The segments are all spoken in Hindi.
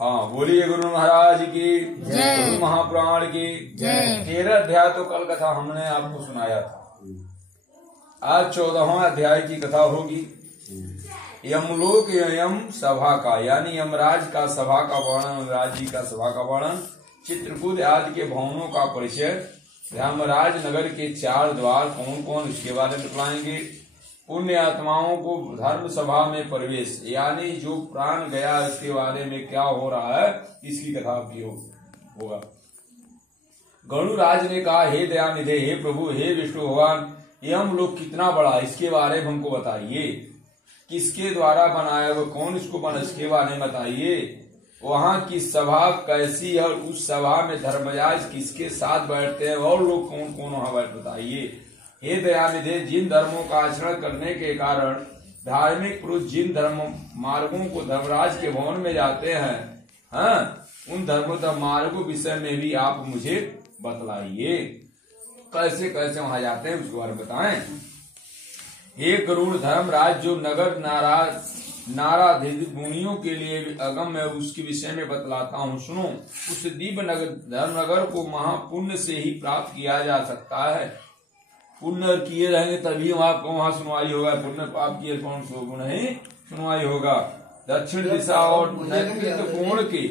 हाँ, बोलिए गुरु महाराज की जय, गुरु महापुराण की जय। 13 अध्याय तो कल कथा हमने आपको सुनाया था। आज 14वां अध्याय की कथा होगी। यमलोक यम सभा का, यानी यमराज का सभा का वर्णन, यमराज जी का सभा का वर्णन, चित्रकूट आदि के भवनों का परिचय, यमराज नगर के 4 द्वार कौन कौन, इसके बारे में बताएंगे। पुण्य आत्माओं को धर्म सभा में प्रवेश, यानी जो प्राण गया इसके बारे में क्या हो रहा है, इसकी कथा भी होगा। गरुड़राज ने कहा, हे दयानिधे, हे प्रभु, हे विष्णु भगवान, यम लोक कितना बड़ा, इसके बारे में हमको बताइए। किसके द्वारा बनाया हुआ, कौन इसको बना, इसके बारे में बताइए। वहाँ की सभा कैसी है, उस सभा में धर्मराज किसके साथ बैठते हैं, और लोग कौन कौन वहाँ बैठ, बताइए। हे दयानिधे, जिन धर्मों का आचरण करने के कारण धार्मिक पुरुष जिन धर्म मार्गों को धर्मराज के भवन में जाते हैं, हाँ, उन धर्मों मार्गों विषय में भी आप मुझे बतलाइए। कैसे कैसे वहां जाते हैं उसके बारे में बताएं। हे गरुड़, धर्मराज जो नगर नाराधित मुनियों के लिए अगम है, उसके विषय में बतलाता हूँ, सुनो। उस दिव्य नगर धर्मनगर को महापुण्य से ही प्राप्त किया जा सकता है। पुण्य किए रहेंगे तभी आपको वहाँ सुनवाई होगा। पुण्य पाप किए कौन सो गुण है, सुनवाई होगा। दक्षिण दिशा और नैत्रिक कोण के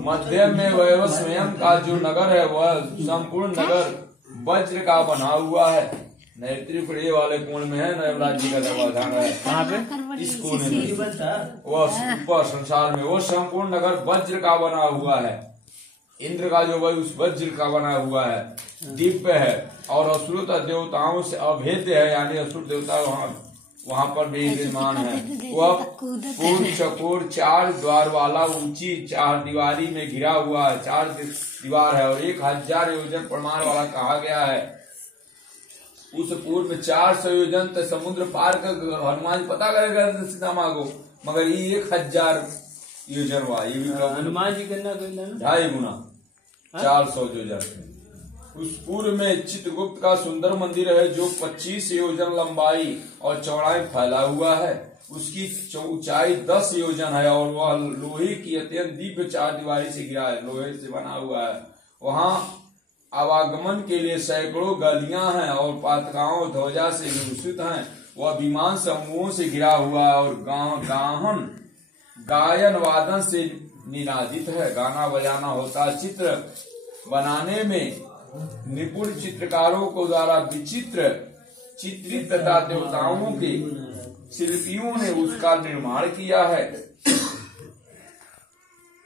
मध्य में वह स्वयं का जो नगर है, वह संपूर्ण नगर वज्र का बना हुआ है। नैत्रिक वाले कोण में है, नवराज जी का दरवाजा है, कहाँ पे, इस कोने में, वह ऊपर संसार में वो संपूर्ण नगर वज्र का बना हुआ है। इंद्र का जो वह उस वज्र का बना हुआ है, दिव्य है और असुर देवताओं से अभेद्य है, यानी असुर देवता वहाँ पर भी विद्यमान है। वह पूर्ण चकोर 4 द्वार वाला ऊंची 4 दीवारी में घिरा हुआ है, 4 दीवार है और 1000 योजन प्रमाण वाला कहा गया है। उस पूर्व में 400 योजन तक समुद्र पार कर हनुमान पता करेगा सीता माँ को, मगर ये 1000 योजन हुआ, ये भी हनुमान जी करना 2.5 गुना 400 योजन। उस पूर्व में चित्रगुप्त का सुंदर मंदिर है, जो 25 योजन लंबाई और चौड़ाई फैला हुआ है। उसकी ऊंचाई 10 योजन है और वह लोहे की अत्यंत दिव्य 4 दीवारी से घिरा है, लोहे से बना हुआ है। वहाँ आवागमन के लिए सैकड़ों गलियां हैं और पातकाओं ध्वजा से विभूषित हैं। वह विमान समूहों से घिरा हुआ है और गायन वादन से निनादित है, गाना बजाना होता है। चित्र बनाने में निपुण चित्रकारों को द्वारा विचित्र चित्रित तथा देवताओं के शिल्पियों ने उसका निर्माण किया है।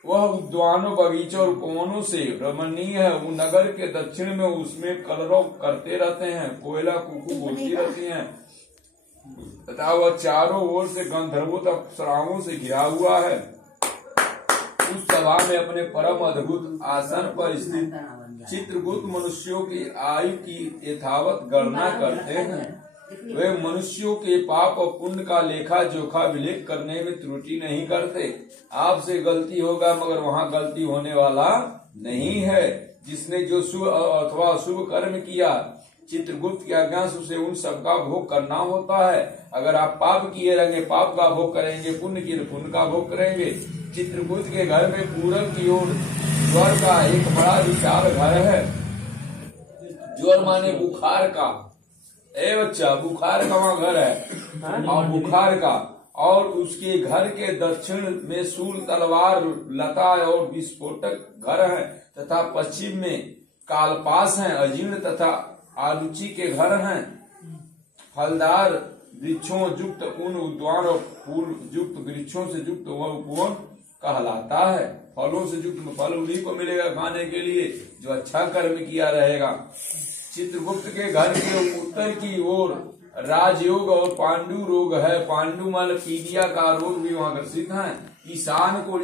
वह उद्यानों, बगीचों और उपवनों से रमणीय है। वो नगर के दक्षिण में उसमें कलरव करते रहते हैं, कोयला कुकू बोलती रहती हैं तथा वह चारों ओर से गंधर्वों अप्सराओं से घिरा हुआ है। उस सभा में अपने परम अद्भुत आसन पर स्थित चित्रगुप्त मनुष्यों की आयु की यथावत गणना करते हैं। वे मनुष्यों के पाप और पुण्य का लेखा जोखा विलेख करने में त्रुटि नहीं करते। आपसे गलती होगा, मगर वहाँ गलती होने वाला नहीं है। जिसने जो शुभ अथवा अशुभ कर्म किया, चित्रगुप्त की आज्ञा से उसे उन सब का भोग करना होता है। अगर आप पाप किए रहेंगे, पाप का भोग करेंगे, पुण्य किए तो पुण्य का भोग करेंगे। चित्रगुप्त के घर में पूरब की ओर ज्वर का एक बड़ा विशाल घर है। ज्वर माने बुखार का, बच्चा, बुखार का वहाँ घर है और बुखार का, और उसके घर के दक्षिण में शूल, तलवार, लता और विस्फोटक घर है तथा पश्चिम में कालपास हैं, अजीर्ण तथा आलूची के घर हैं। फलदार वृक्षों युक्त उन उद्यान और फूल युक्त वृक्षों से युक्त वह उपवन कहलाता है। फलों से युक्त फल उन्हीं को मिलेगा खाने के लिए जो अच्छा कर्म किया रहेगा। चित्रगुप्त के घर के उत्तर की ओर राजयोग और पांडु रोग है। पांडु मल पीलिया का रोग भी वहाँ ग्रसित है। ईशान को